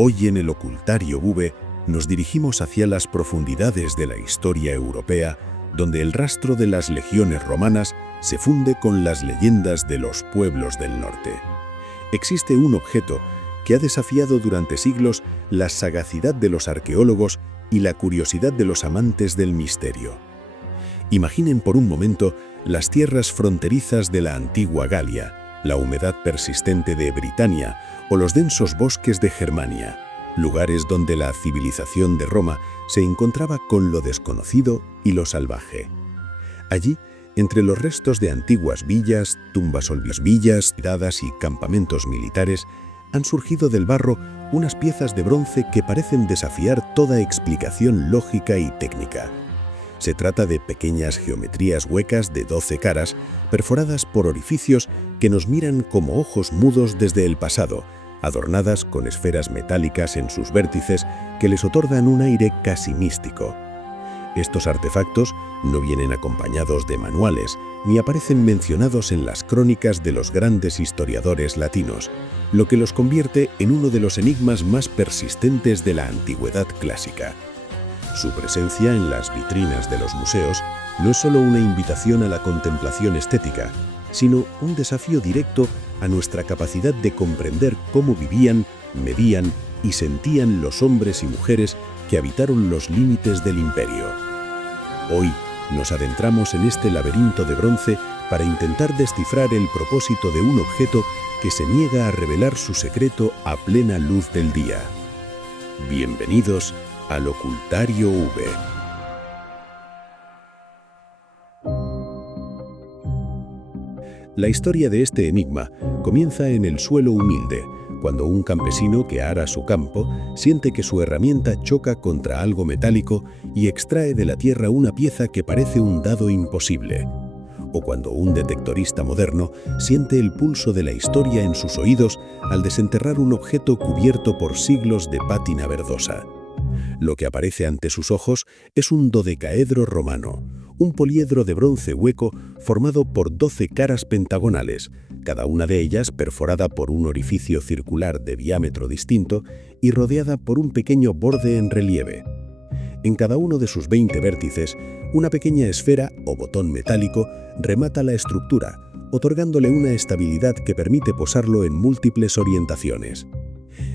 Hoy en el Ocultario V nos dirigimos hacia las profundidades de la historia europea, donde el rastro de las legiones romanas se funde con las leyendas de los pueblos del norte. Existe un objeto que ha desafiado durante siglos la sagacidad de los arqueólogos y la curiosidad de los amantes del misterio. Imaginen por un momento las tierras fronterizas de la antigua Galia, la humedad persistente de Britania o los densos bosques de Germania, lugares donde la civilización de Roma se encontraba con lo desconocido y lo salvaje. Allí, entre los restos de antiguas villas, tumbas olvidadas, ciudades y campamentos militares, han surgido del barro unas piezas de bronce que parecen desafiar toda explicación lógica y técnica. Se trata de pequeñas geometrías huecas de 12 caras, perforadas por orificios que nos miran como ojos mudos desde el pasado, adornadas con esferas metálicas en sus vértices que les otorgan un aire casi místico. Estos artefactos no vienen acompañados de manuales, ni aparecen mencionados en las crónicas de los grandes historiadores latinos, lo que los convierte en uno de los enigmas más persistentes de la antigüedad clásica. Su presencia en las vitrinas de los museos no es solo una invitación a la contemplación estética, sino un desafío directo a nuestra capacidad de comprender cómo vivían, medían y sentían los hombres y mujeres que habitaron los límites del imperio. Hoy nos adentramos en este laberinto de bronce para intentar descifrar el propósito de un objeto que se niega a revelar su secreto a plena luz del día. Bienvenidos al Ocultario V. La historia de este enigma comienza en el suelo humilde, cuando un campesino que ara su campo siente que su herramienta choca contra algo metálico y extrae de la tierra una pieza que parece un dado imposible. O cuando un detectorista moderno siente el pulso de la historia en sus oídos al desenterrar un objeto cubierto por siglos de pátina verdosa. Lo que aparece ante sus ojos es un dodecaedro romano, un poliedro de bronce hueco formado por 12 caras pentagonales, cada una de ellas perforada por un orificio circular de diámetro distinto y rodeada por un pequeño borde en relieve. En cada uno de sus 20 vértices, una pequeña esfera o botón metálico remata la estructura, otorgándole una estabilidad que permite posarlo en múltiples orientaciones.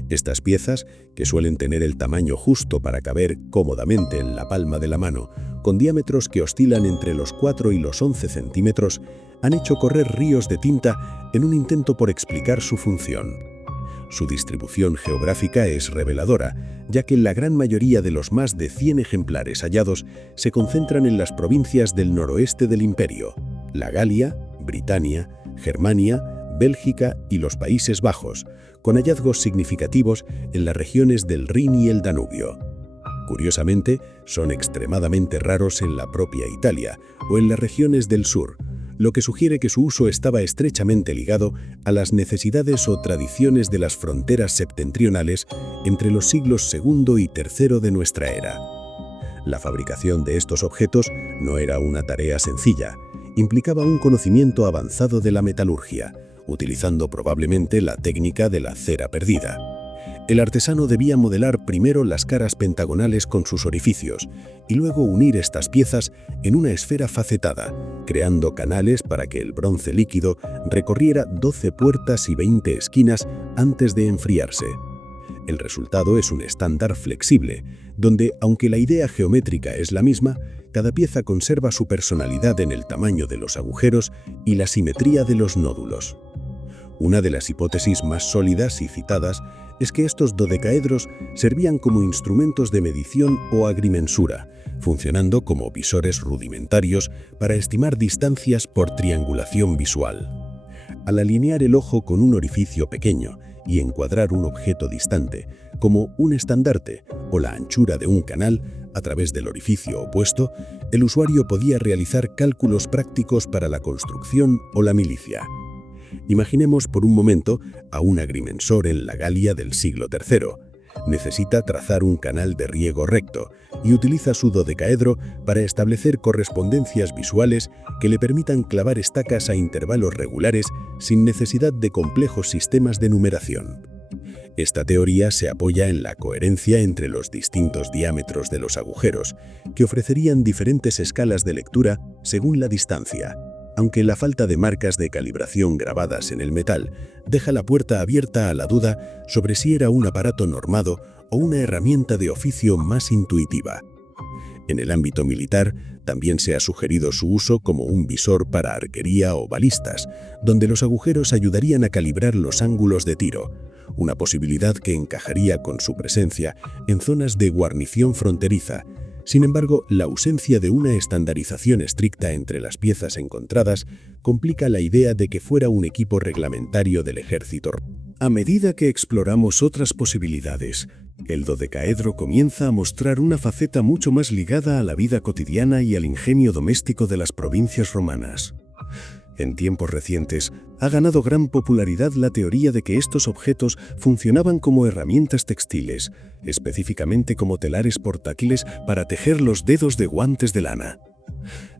Estas piezas, que suelen tener el tamaño justo para caber cómodamente en la palma de la mano, con diámetros que oscilan entre los 4 y los 11 centímetros, han hecho correr ríos de tinta en un intento por explicar su función. Su distribución geográfica es reveladora, ya que la gran mayoría de los más de 100 ejemplares hallados se concentran en las provincias del noroeste del imperio, la Galia, Britania, Germania, Bélgica y los Países Bajos, con hallazgos significativos en las regiones del Rin y el Danubio. Curiosamente, son extremadamente raros en la propia Italia o en las regiones del sur, lo que sugiere que su uso estaba estrechamente ligado a las necesidades o tradiciones de las fronteras septentrionales entre los siglos II y III de nuestra era. La fabricación de estos objetos no era una tarea sencilla, implicaba un conocimiento avanzado de la metalurgia, utilizando probablemente la técnica de la cera perdida. El artesano debía modelar primero las caras pentagonales con sus orificios y luego unir estas piezas en una esfera facetada, creando canales para que el bronce líquido recorriera 12 puertas y 20 esquinas antes de enfriarse. El resultado es un estándar flexible, donde, aunque la idea geométrica es la misma, cada pieza conserva su personalidad en el tamaño de los agujeros y la simetría de los nódulos. Una de las hipótesis más sólidas y citadas es que estos dodecaedros servían como instrumentos de medición o agrimensura, funcionando como visores rudimentarios para estimar distancias por triangulación visual. Al alinear el ojo con un orificio pequeño y encuadrar un objeto distante, como un estandarte o la anchura de un canal, a través del orificio opuesto, el usuario podía realizar cálculos prácticos para la construcción o la milicia. Imaginemos por un momento a un agrimensor en la Galia del siglo III. Necesita trazar un canal de riego recto y utiliza su dodecaedro para establecer correspondencias visuales que le permitan clavar estacas a intervalos regulares sin necesidad de complejos sistemas de numeración. Esta teoría se apoya en la coherencia entre los distintos diámetros de los agujeros, que ofrecerían diferentes escalas de lectura según la distancia, aunque la falta de marcas de calibración grabadas en el metal deja la puerta abierta a la duda sobre si era un aparato normado o una herramienta de oficio más intuitiva. En el ámbito militar, también se ha sugerido su uso como un visor para arquería o balistas, donde los agujeros ayudarían a calibrar los ángulos de tiro, una posibilidad que encajaría con su presencia en zonas de guarnición fronteriza. Sin embargo, la ausencia de una estandarización estricta entre las piezas encontradas complica la idea de que fuera un equipo reglamentario del ejército. A medida que exploramos otras posibilidades, el dodecaedro comienza a mostrar una faceta mucho más ligada a la vida cotidiana y al ingenio doméstico de las provincias romanas. En tiempos recientes, ha ganado gran popularidad la teoría de que estos objetos funcionaban como herramientas textiles, específicamente como telares portátiles para tejer los dedos de guantes de lana.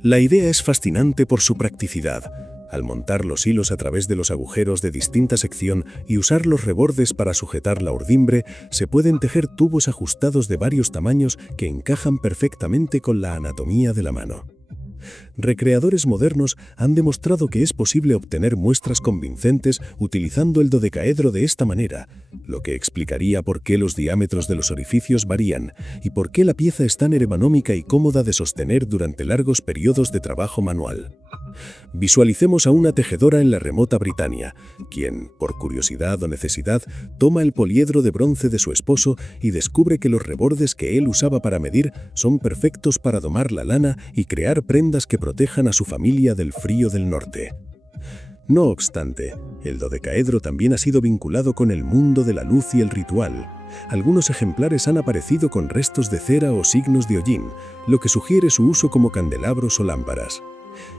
La idea es fascinante por su practicidad. Al montar los hilos a través de los agujeros de distinta sección y usar los rebordes para sujetar la urdimbre, se pueden tejer tubos ajustados de varios tamaños que encajan perfectamente con la anatomía de la mano. Recreadores modernos han demostrado que es posible obtener muestras convincentes utilizando el dodecaedro de esta manera, lo que explicaría por qué los diámetros de los orificios varían y por qué la pieza es tan ergonómica y cómoda de sostener durante largos periodos de trabajo manual. Visualicemos a una tejedora en la remota Britania, quien, por curiosidad o necesidad, toma el poliedro de bronce de su esposo y descubre que los rebordes que él usaba para medir son perfectos para domar la lana y crear prendas que protejan a su familia del frío del norte. No obstante, el dodecaedro también ha sido vinculado con el mundo de la luz y el ritual. Algunos ejemplares han aparecido con restos de cera o signos de hollín, lo que sugiere su uso como candelabros o lámparas.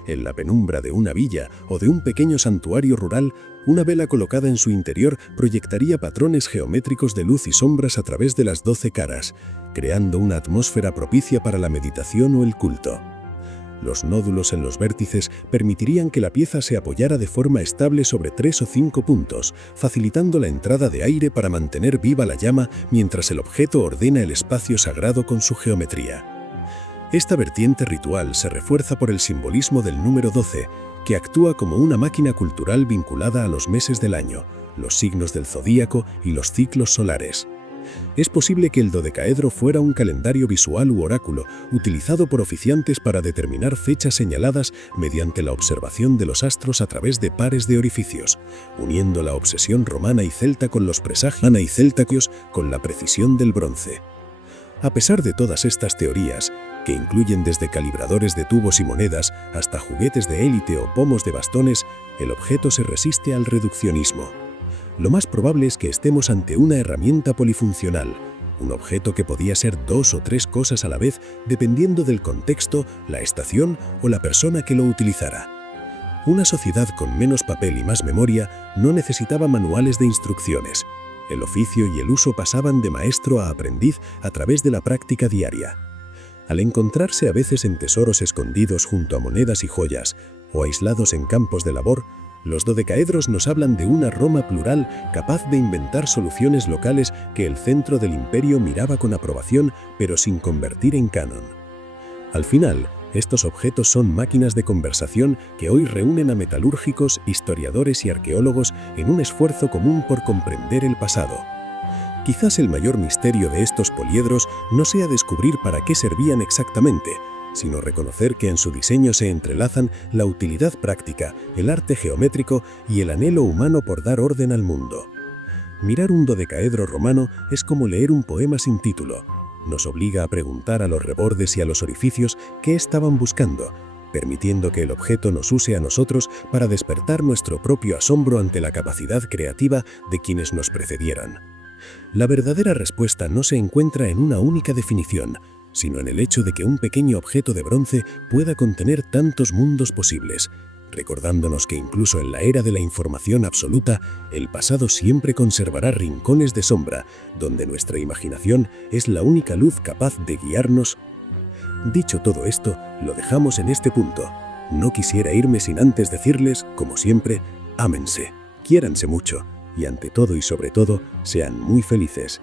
En la penumbra de una villa o de un pequeño santuario rural, una vela colocada en su interior proyectaría patrones geométricos de luz y sombras a través de las 12 caras, creando una atmósfera propicia para la meditación o el culto. Los nódulos en los vértices permitirían que la pieza se apoyara de forma estable sobre 3 o 5 puntos, facilitando la entrada de aire para mantener viva la llama mientras el objeto ordena el espacio sagrado con su geometría. Esta vertiente ritual se refuerza por el simbolismo del número 12, que actúa como una máquina cultural vinculada a los meses del año, los signos del zodíaco y los ciclos solares. Es posible que el dodecaedro fuera un calendario visual u oráculo, utilizado por oficiantes para determinar fechas señaladas mediante la observación de los astros a través de pares de orificios, uniendo la obsesión romana y celta con los presagios con la precisión del bronce. A pesar de todas estas teorías, que incluyen desde calibradores de tubos y monedas hasta juguetes de élite o pomos de bastones, el objeto se resiste al reduccionismo. Lo más probable es que estemos ante una herramienta polifuncional, un objeto que podía ser 2 o 3 cosas a la vez dependiendo del contexto, la estación o la persona que lo utilizara. Una sociedad con menos papel y más memoria no necesitaba manuales de instrucciones. El oficio y el uso pasaban de maestro a aprendiz a través de la práctica diaria. Al encontrarse a veces en tesoros escondidos junto a monedas y joyas, o aislados en campos de labor, los dodecaedros nos hablan de una Roma plural capaz de inventar soluciones locales que el centro del imperio miraba con aprobación, pero sin convertir en canon. Al final, estos objetos son máquinas de conversación que hoy reúnen a metalúrgicos, historiadores y arqueólogos en un esfuerzo común por comprender el pasado. Quizás el mayor misterio de estos poliedros no sea descubrir para qué servían exactamente, sino reconocer que en su diseño se entrelazan la utilidad práctica, el arte geométrico y el anhelo humano por dar orden al mundo. Mirar un dodecaedro romano es como leer un poema sin título. Nos obliga a preguntar a los rebordes y a los orificios qué estaban buscando, permitiendo que el objeto nos use a nosotros para despertar nuestro propio asombro ante la capacidad creativa de quienes nos precedieran. La verdadera respuesta no se encuentra en una única definición, sino en el hecho de que un pequeño objeto de bronce pueda contener tantos mundos posibles, recordándonos que incluso en la era de la información absoluta, el pasado siempre conservará rincones de sombra, donde nuestra imaginación es la única luz capaz de guiarnos. Dicho todo esto, lo dejamos en este punto. No quisiera irme sin antes decirles, como siempre, ámense, quiéranse mucho y ante todo y sobre todo, sean muy felices.